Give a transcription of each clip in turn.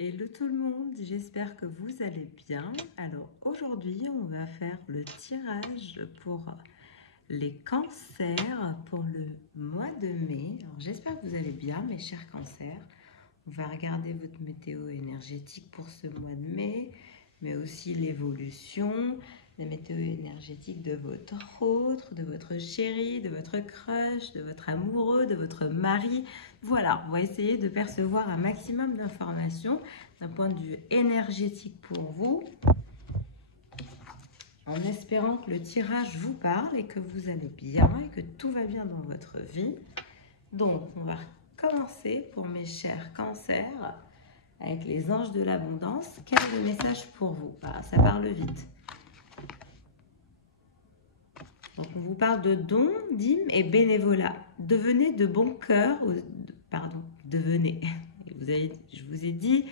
Hello tout le monde, j'espère que vous allez bien. Alors aujourd'hui, on va faire le tirage pour les cancers pour le mois de mai. Alors j'espère que vous allez bien, mes chers cancers. On va regarder votre météo énergétique pour ce mois de mai, mais aussi l'évolution, la météo énergétique de votre autre, de votre chéri, de votre crush, de votre amoureux, de votre mari. Voilà, on va essayer de percevoir un maximum d'informations d'un point de vue énergétique pour vous, en espérant que le tirage vous parle et que vous allez bien et que tout va bien dans votre vie. Donc, on va commencer pour mes chers cancers avec les anges de l'abondance. Quel est le message pour vous? Ça parle vite. Donc, on vous parle de dons, dîmes et bénévolat. Devenez de bon cœur, devenez. Je vous ai dit,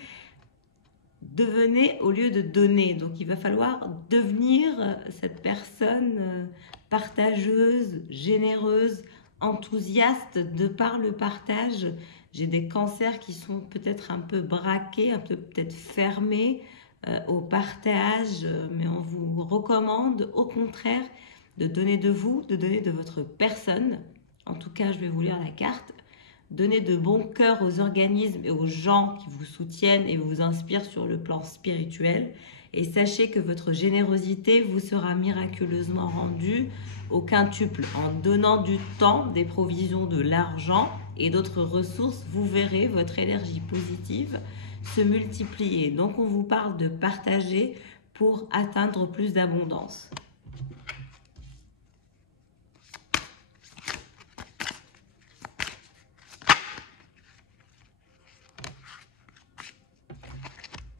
devenez au lieu de donner. Donc, il va falloir devenir cette personne partageuse, généreuse, enthousiaste de par le partage. J'ai des cancers qui sont peut-être un peu braqués, un peu peut-être fermés au partage, mais on vous recommande au contraire de donner de vous, de donner de votre personne. En tout cas, je vais vous lire la carte. Donnez de bon cœur aux organismes et aux gens qui vous soutiennent et vous inspirent sur le plan spirituel. Et sachez que votre générosité vous sera miraculeusement rendue au quintuple. En donnant du temps, des provisions, de l'argent et d'autres ressources, vous verrez votre énergie positive se multiplier. Donc on vous parle de partager pour atteindre plus d'abondance.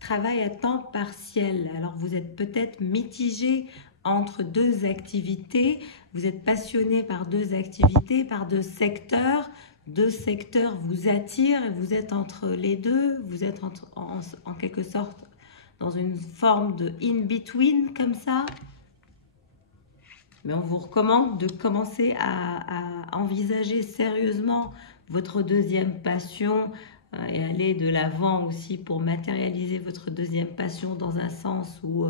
Travail à temps partiel. Alors vous êtes peut-être mitigé entre deux activités. Vous êtes passionné par deux activités, par deux secteurs. Deux secteurs vous attirent et vous êtes entre les deux. Vous êtes en quelque sorte dans une forme de in-between comme ça. Mais on vous recommande de commencer à envisager sérieusement votre deuxième passion et aller de l'avant aussi pour matérialiser votre deuxième passion dans un sens où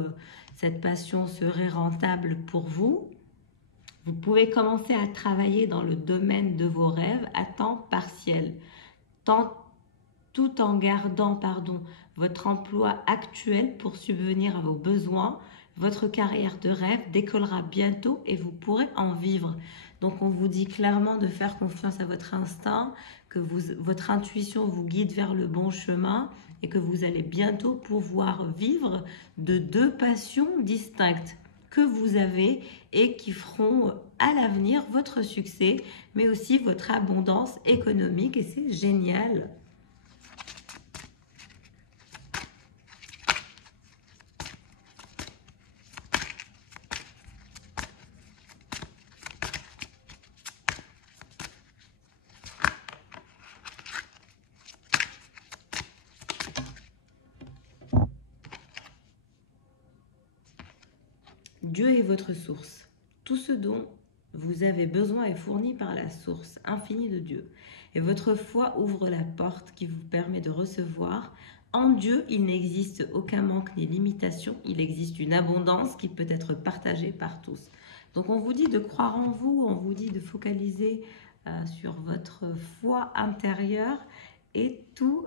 cette passion serait rentable pour vous. Vous pouvez commencer à travailler dans le domaine de vos rêves à temps partiel, tout en gardant votre emploi actuel pour subvenir à vos besoins. Votre carrière de rêve décollera bientôt et vous pourrez en vivre. Donc on vous dit clairement de faire confiance à votre instinct, que votre intuition vous guide vers le bon chemin et que vous allez bientôt pouvoir vivre de deux passions distinctes que vous avez et qui feront à l'avenir votre succès, mais aussi votre abondance économique, et c'est génial. Dieu est votre source. Tout ce dont vous avez besoin est fourni par la source infinie de Dieu. Et votre foi ouvre la porte qui vous permet de recevoir. En Dieu, il n'existe aucun manque ni limitation. Il existe une abondance qui peut être partagée par tous. Donc on vous dit de croire en vous, on vous dit de focaliser sur votre foi intérieure. Et tout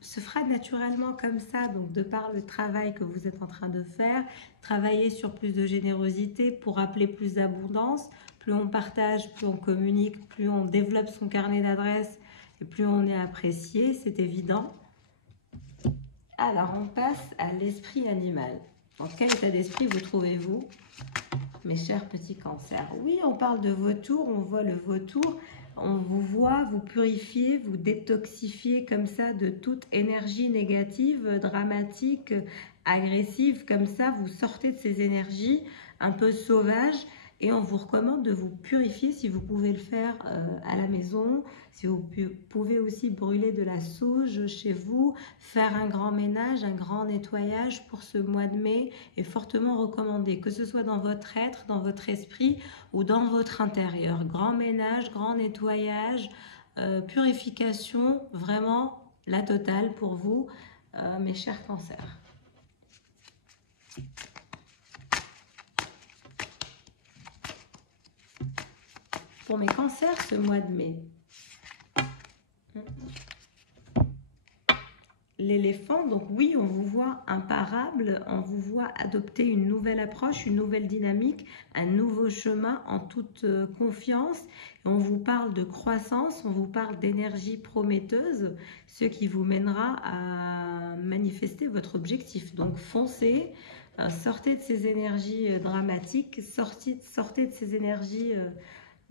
se fera naturellement comme ça, donc de par le travail que vous êtes en train de faire, travailler sur plus de générosité pour appeler plus d'abondance. Plus on partage, plus on communique, plus on développe son carnet d'adresses et plus on est apprécié, c'est évident. Alors, on passe à l'esprit animal. Dans quel état d'esprit vous trouvez-vous, mes chers petits cancers? Oui, on parle de vautour, on voit le vautour. On vous voit vous purifier, vous détoxifier comme ça de toute énergie négative, dramatique, agressive, comme ça, vous sortez de ces énergies un peu sauvages et on vous recommande de vous purifier si vous pouvez le faire à la maison, si vous pouvez aussi brûler de la sauge chez vous, faire un grand ménage, un grand nettoyage pour ce mois de mai est fortement recommandé, que ce soit dans votre être, dans votre esprit ou dans votre intérieur. Grand ménage, grand nettoyage, purification, vraiment la totale pour vous, mes chers cancers. Pour mes cancers, ce mois de mai. L'éléphant, donc oui, on vous voit imparable, on vous voit adopter une nouvelle approche, une nouvelle dynamique, un nouveau chemin en toute confiance. On vous parle de croissance, on vous parle d'énergie prometteuse, ce qui vous mènera à manifester votre objectif. Donc foncez, sortez de ces énergies dramatiques, sortez de ces énergies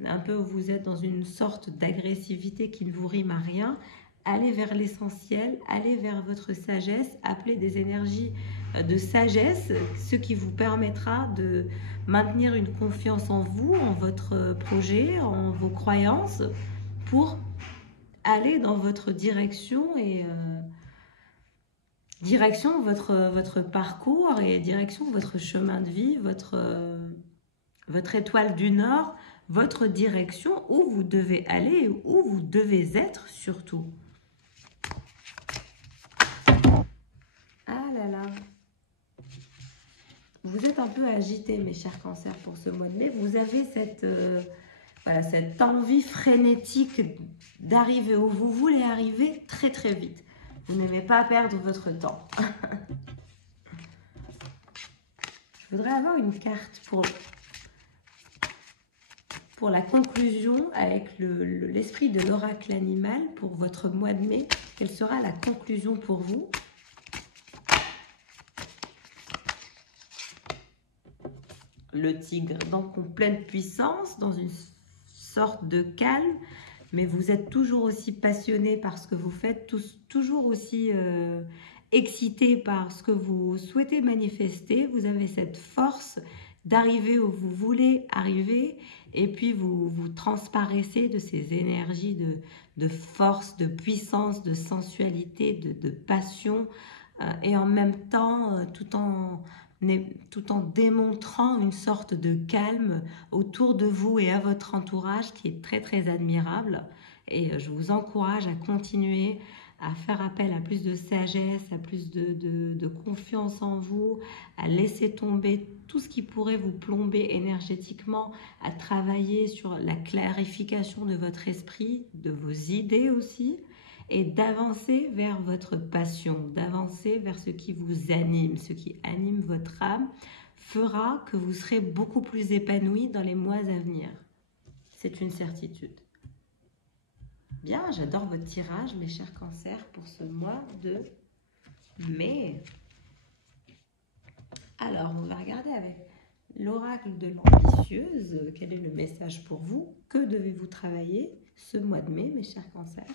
un peu où vous êtes dans une sorte d'agressivité qui ne vous rime à rien. Allez vers l'essentiel, allez vers votre sagesse, appelez des énergies de sagesse, ce qui vous permettra de maintenir une confiance en vous, en votre projet, en vos croyances, pour aller dans votre direction et direction votre parcours et direction votre chemin de vie, votre étoile du Nord, votre direction, où vous devez aller, où vous devez être surtout. Ah là là. Vous êtes un peu agité, mes chers cancers, pour ce mois de mai. Vous avez voilà, cette envie frénétique d'arriver où vous voulez arriver très très vite. Vous n'aimez pas perdre votre temps. Je voudrais avoir une carte pour la conclusion avec l'esprit de l'oracle animal pour votre mois de mai. Quelle sera la conclusion pour vous? Le tigre, donc en pleine puissance, dans une sorte de calme, mais vous êtes toujours aussi passionné par ce que vous faites, toujours aussi excité par ce que vous souhaitez manifester. Vous avez cette force d'arriver où vous voulez arriver, et puis vous transparaissez de ces énergies de force, de puissance, de sensualité, de passion, et en même temps, tout en démontrant une sorte de calme autour de vous et à votre entourage qui est très très admirable. Et je vous encourage à continuer à faire appel à plus de sagesse, à plus de confiance en vous, à laisser tomber tout ce qui pourrait vous plomber énergétiquement, à travailler sur la clarification de votre esprit, de vos idées aussi, et d'avancer vers votre passion, d'avancer vers ce qui vous anime, ce qui anime votre âme, fera que vous serez beaucoup plus épanoui dans les mois à venir. C'est une certitude. Bien, j'adore votre tirage, mes chers cancers, pour ce mois de mai. Alors, on va regarder avec l'oracle de l'ambitieuse. Quel est le message pour vous? Que devez-vous travailler ce mois de mai, mes chers cancers?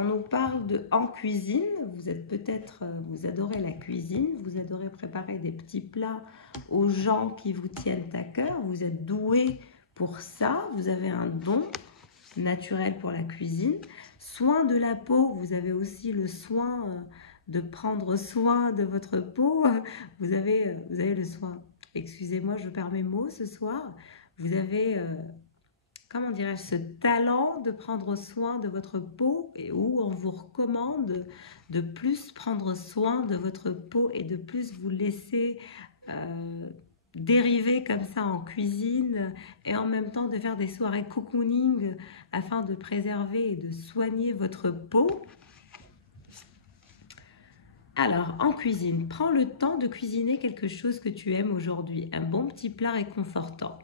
On nous parle de en cuisine. Vous êtes peut-être, vous adorez la cuisine, vous adorez préparer des petits plats aux gens qui vous tiennent à cœur. Vous êtes doué pour ça. Vous avez un don naturel pour la cuisine. Soin de la peau. Vous avez aussi le soin de prendre soin de votre peau. Vous avez le soin. Excusez-moi, je perds mes mots ce soir. Vous avez comment dirais-je, ce talent de prendre soin de votre peau, et où on vous recommande de plus prendre soin de votre peau et de plus vous laisser dériver comme ça en cuisine, et en même temps de faire des soirées cocooning afin de préserver et de soigner votre peau. Alors, en cuisine, prends le temps de cuisiner quelque chose que tu aimes aujourd'hui, un bon petit plat réconfortant.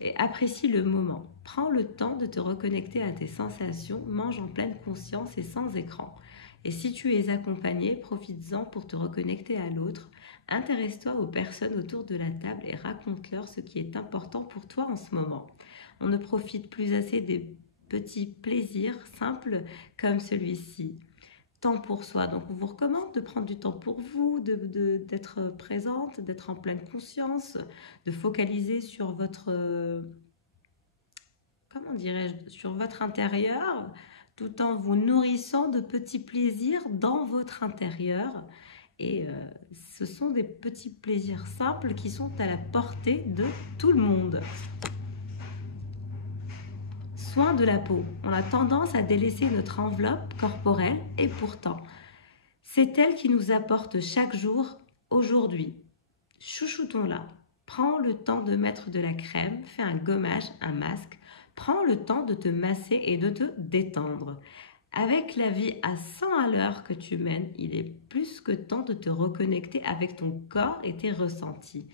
Et apprécie le moment. Prends le temps de te reconnecter à tes sensations, mange en pleine conscience et sans écran. Et si tu es accompagné, profites-en pour te reconnecter à l'autre. Intéresse-toi aux personnes autour de la table et raconte-leur ce qui est important pour toi en ce moment. On ne profite plus assez des petits plaisirs simples comme celui-ci. Temps pour soi. Donc, on vous recommande de prendre du temps pour vous, d'être présente, d'être en pleine conscience, de focaliser sur votre, comment dirais-je, sur votre intérieur, tout en vous nourrissant de petits plaisirs dans votre intérieur. Et ce sont des petits plaisirs simples qui sont à la portée de tout le monde. Soin de la peau. On a tendance à délaisser notre enveloppe corporelle et pourtant, c'est elle qui nous apporte chaque jour, aujourd'hui. Chouchoutons-la. Prends le temps de mettre de la crème, fais un gommage, un masque. Prends le temps de te masser et de te détendre. Avec la vie à 100 à l'heure que tu mènes, il est plus que temps de te reconnecter avec ton corps et tes ressentis.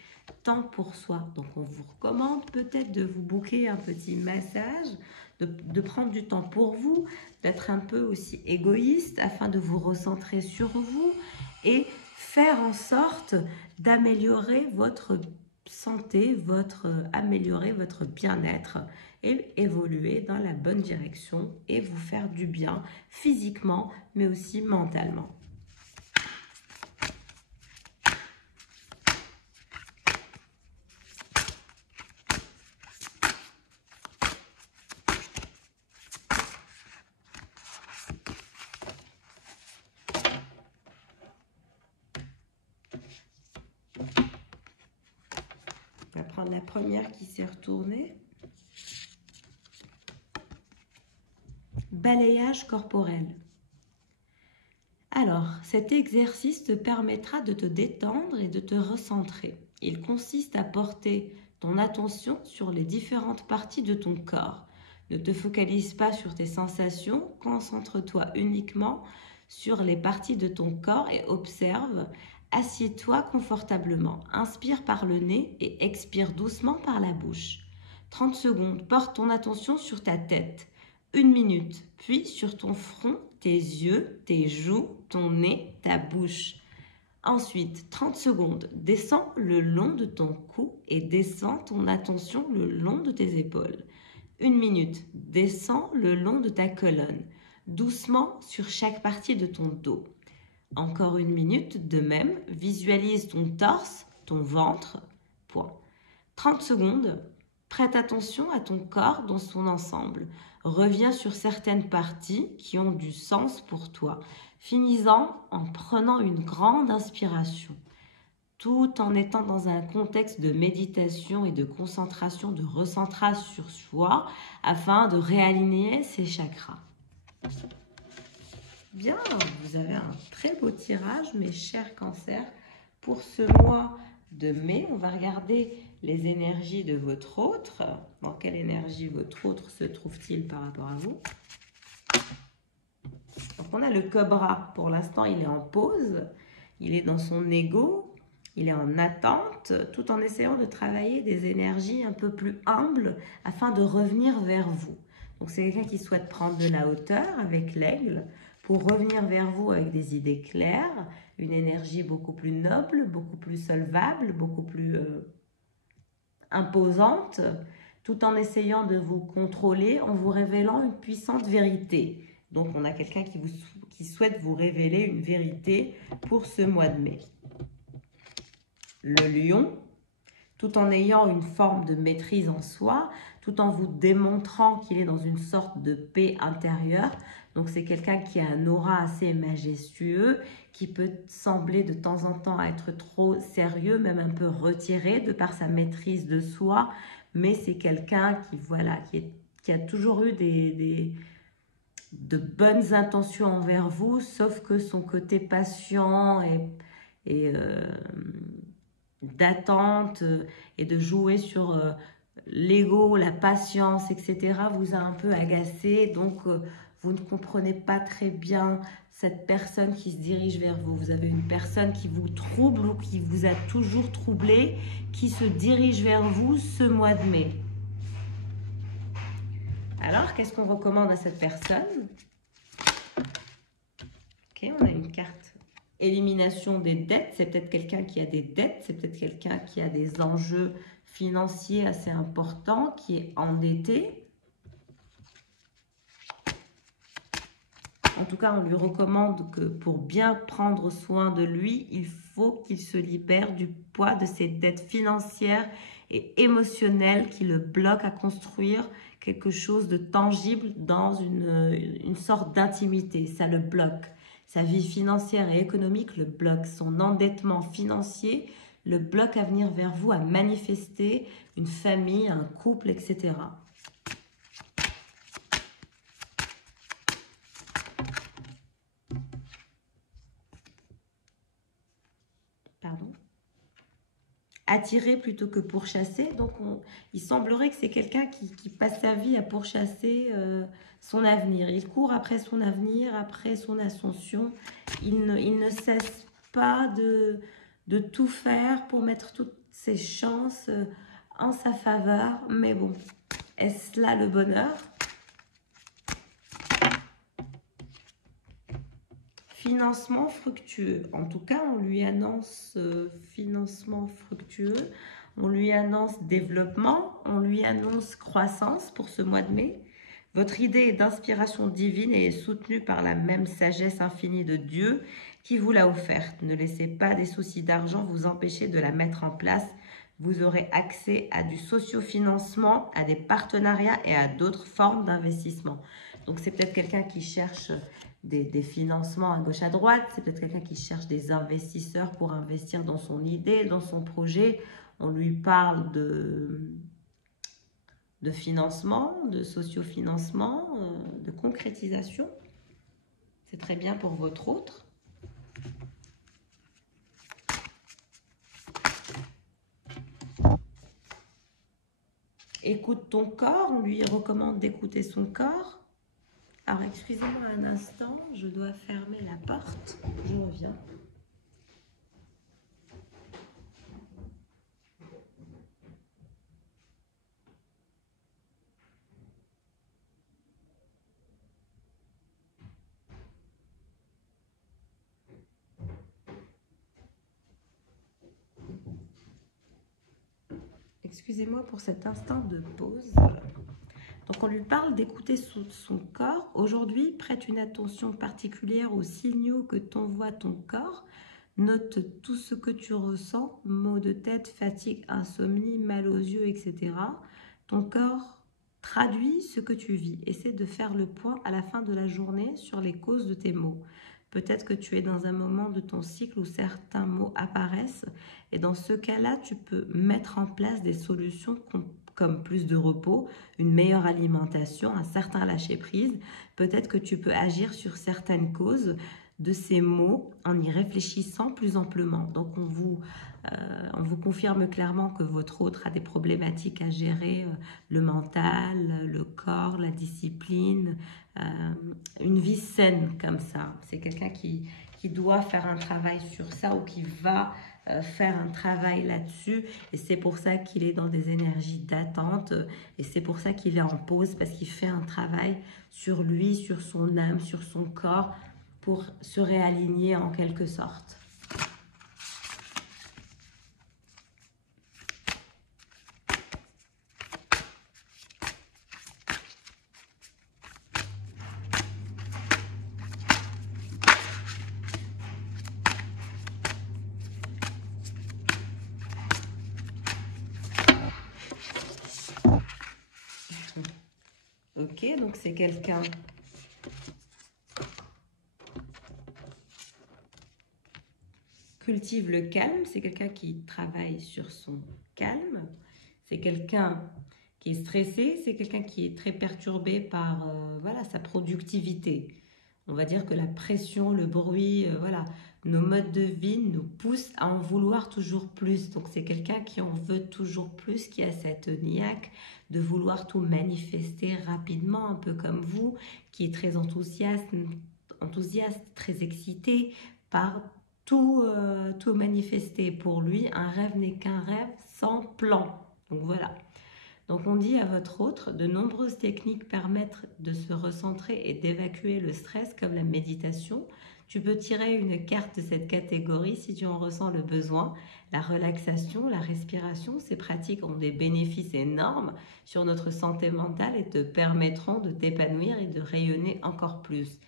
Temps pour soi. Donc on vous recommande peut-être de vous booker un petit massage, de prendre du temps pour vous, d'être un peu aussi égoïste afin de vous recentrer sur vous et faire en sorte d'améliorer votre santé, améliorer votre bien-être et évoluer dans la bonne direction et vous faire du bien physiquement mais aussi mentalement. On va prendre la première qui s'est retournée. Balayage corporel. Alors, cet exercice te permettra de te détendre et de te recentrer. Il consiste à porter ton attention sur les différentes parties de ton corps. Ne te focalise pas sur tes sensations, concentre-toi uniquement sur les parties de ton corps et observe. Assieds-toi confortablement. Inspire par le nez et expire doucement par la bouche. 30 secondes, porte ton attention sur ta tête. 1 minute, puis sur ton front, tes yeux, tes joues, ton nez, ta bouche. Ensuite, 30 secondes, descends le long de ton cou et descends ton attention le long de tes épaules. 1 minute, descends le long de ta colonne, doucement sur chaque partie de ton dos. Encore 1 minute, de même, visualise ton torse, ton ventre, point. 30 secondes, prête attention à ton corps dans son ensemble. Reviens sur certaines parties qui ont du sens pour toi. Finis-en en prenant une grande inspiration, tout en étant dans un contexte de méditation et de concentration, de recentrage sur soi, afin de réaligner ses chakras. Bien, vous avez un très beau tirage, mes chers cancers, pour ce mois de mai. On va regarder les énergies de votre autre. Dans quelle énergie votre autre se trouve-t-il par rapport à vous? Donc on a le cobra. Pour l'instant, il est en pause. Il est dans son ego. Il est en attente, tout en essayant de travailler des énergies un peu plus humbles afin de revenir vers vous. Donc c'est quelqu'un qui souhaite prendre de la hauteur avec l'aigle pour revenir vers vous avec des idées claires, une énergie beaucoup plus noble, beaucoup plus solvable, beaucoup plus imposante, tout en essayant de vous contrôler, en vous révélant une puissante vérité. Donc on a quelqu'un qui souhaite vous révéler une vérité pour ce mois de mai. Le lion, tout en ayant une forme de maîtrise en soi, tout en vous démontrant qu'il est dans une sorte de paix intérieure. Donc c'est quelqu'un qui a un aura assez majestueux, qui peut sembler de temps en temps être trop sérieux, même un peu retiré de par sa maîtrise de soi, mais c'est quelqu'un qui, voilà, qui a toujours eu de bonnes intentions envers vous, sauf que son côté patient et d'attente et de jouer sur l'ego, la patience, etc. vous a un peu agacé, donc vous ne comprenez pas très bien cette personne qui se dirige vers vous. Vous avez une personne qui vous trouble ou qui vous a toujours troublé, qui se dirige vers vous ce mois de mai. Alors, qu'est-ce qu'on recommande à cette personne? Ok, on a une carte élimination des dettes. C'est peut-être quelqu'un qui a des dettes, c'est peut-être quelqu'un qui a des enjeux financiers assez importants, qui est endetté. En tout cas, on lui recommande que pour bien prendre soin de lui, il faut qu'il se libère du poids de ses dettes financières et émotionnelles qui le bloquent à construire quelque chose de tangible dans une sorte d'intimité. Ça le bloque. Sa vie financière et économique le bloque. Son endettement financier le bloque à venir vers vous, à manifester une famille, un couple, etc. Pardon. Attirer plutôt que pourchasser. Donc, il semblerait que c'est quelqu'un qui passe sa vie à pourchasser son avenir. Il court après son avenir, après son ascension. Il ne cesse pas de tout faire pour mettre toutes ses chances en sa faveur. Mais bon, est-ce là le bonheur? Financement fructueux. En tout cas, on lui annonce financement fructueux. On lui annonce développement. On lui annonce croissance pour ce mois de mai. Votre idée est d'inspiration divine et est soutenue par la même sagesse infinie de Dieu qui vous l'a offerte. Ne laissez pas des soucis d'argent vous empêcher de la mettre en place. Vous aurez accès à du socio-financement, à des partenariats et à d'autres formes d'investissement. Donc, c'est peut-être quelqu'un qui cherche des financements à gauche à droite. C'est peut-être quelqu'un qui cherche des investisseurs pour investir dans son idée, dans son projet. On lui parle de financement, de socio-financement, de concrétisation. C'est très bien pour votre autre. Écoute ton corps, on lui recommande d'écouter son corps. Alors, excusez-moi un instant, je dois fermer la porte. Je reviens. Excusez-moi pour cet instant de pause. Donc, on lui parle d'écouter son corps. Aujourd'hui, prête une attention particulière aux signaux que t'envoie ton corps. Note tout ce que tu ressens, maux de tête, fatigue, insomnie, mal aux yeux, etc. Ton corps traduit ce que tu vis. Essaie de faire le point à la fin de la journée sur les causes de tes maux. Peut-être que tu es dans un moment de ton cycle où certains maux apparaissent. Et dans ce cas-là, tu peux mettre en place des solutions comme plus de repos, une meilleure alimentation, un certain lâcher-prise. Peut-être que tu peux agir sur certaines causes de ces maux en y réfléchissant plus amplement. Donc, on vous confirme clairement que votre autre a des problématiques à gérer, le mental, le corps, la discipline, une vie saine comme ça. C'est quelqu'un qui doit faire un travail sur ça ou qui va faire un travail là-dessus, et c'est pour ça qu'il est dans des énergies d'attente, et c'est pour ça qu'il est en pause, parce qu'il fait un travail sur lui, sur son âme, sur son corps, pour se réaligner en quelque sorte. Ok, donc c'est quelqu'un cultive le calme, c'est quelqu'un qui travaille sur son calme, c'est quelqu'un qui est stressé, c'est quelqu'un qui est très perturbé par voilà, sa productivité. On va dire que la pression, le bruit, voilà, nos modes de vie nous poussent à en vouloir toujours plus. Donc c'est quelqu'un qui en veut toujours plus, qui a cette niaque de vouloir tout manifester rapidement, un peu comme vous, qui est très enthousiaste, très excité par tout manifester. Pour lui, un rêve n'est qu'un rêve sans plan. Donc voilà. Donc on dit à votre autre, de nombreuses techniques permettent de se recentrer et d'évacuer le stress comme la méditation. Tu peux tirer une carte de cette catégorie si tu en ressens le besoin. La relaxation, la respiration, ces pratiques ont des bénéfices énormes sur notre santé mentale et te permettront de t'épanouir et de rayonner encore plus.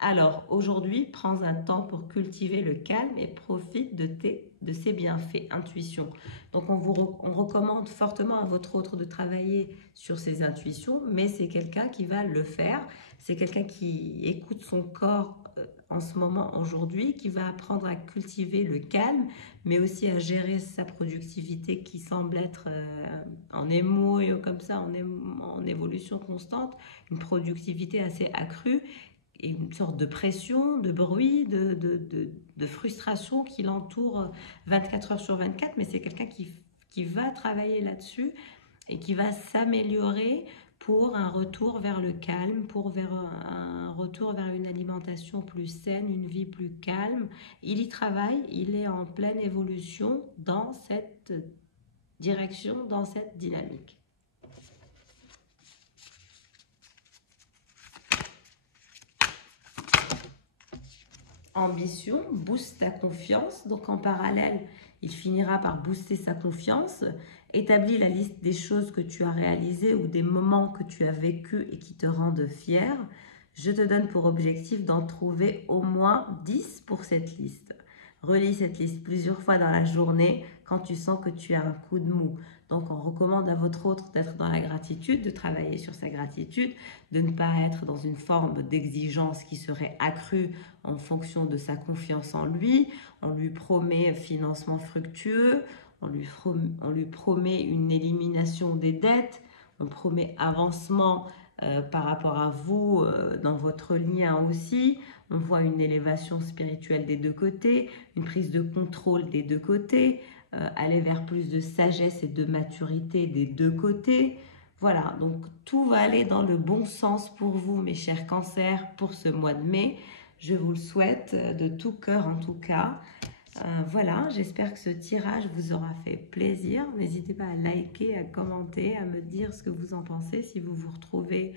Alors, aujourd'hui, prends un temps pour cultiver le calme et profite de ses bienfaits. Intuition. Donc, on recommande fortement à votre autre de travailler sur ses intuitions, mais c'est quelqu'un qui va le faire. C'est quelqu'un qui écoute son corps en ce moment, aujourd'hui, qui va apprendre à cultiver le calme, mais aussi à gérer sa productivité qui semble être en émo, comme ça, en évolution constante, une productivité assez accrue et une sorte de pression, de bruit, de frustration qui l'entoure 24 heures sur 24, mais c'est quelqu'un qui va travailler là-dessus et qui va s'améliorer pour un retour vers le calme, un retour vers une alimentation plus saine, une vie plus calme. Il y travaille, il est en pleine évolution dans cette direction, dans cette dynamique. Ambition, booste ta confiance. Donc en parallèle, il finira par booster sa confiance. Établis la liste des choses que tu as réalisées ou des moments que tu as vécus et qui te rendent fier. Je te donne pour objectif d'en trouver au moins 10 pour cette liste. Relis cette liste plusieurs fois dans la journée quand tu sens que tu as un coup de mou. Donc, on recommande à votre autre d'être dans la gratitude, de travailler sur sa gratitude, de ne pas être dans une forme d'exigence qui serait accrue en fonction de sa confiance en lui. On lui promet financement fructueux, on lui promet une élimination des dettes, on promet avancement par rapport à vous dans votre lien aussi. On voit une élévation spirituelle des deux côtés, une prise de contrôle des deux côtés, aller vers plus de sagesse et de maturité des deux côtés. Voilà, donc tout va aller dans le bon sens pour vous, mes chers cancers, pour ce mois de mai. Je vous le souhaite de tout cœur en tout cas. Voilà, j'espère que ce tirage vous aura fait plaisir. N'hésitez pas à liker, à commenter, à me dire ce que vous en pensez, si vous vous retrouvez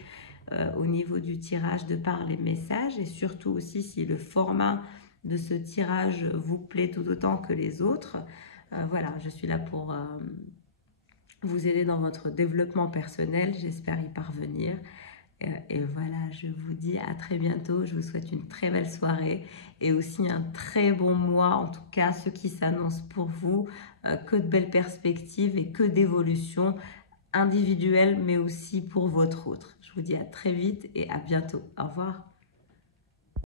au niveau du tirage de par les messages et surtout aussi si le format de ce tirage vous plaît tout autant que les autres. Voilà, je suis là pour vous aider dans votre développement personnel. J'espère y parvenir. Et voilà, je vous dis à très bientôt. Je vous souhaite une très belle soirée et aussi un très bon mois. En tout cas, ce qui s'annonce pour vous, que de belles perspectives et que d'évolution individuelle, mais aussi pour votre autre. Je vous dis à très vite et à bientôt. Au revoir.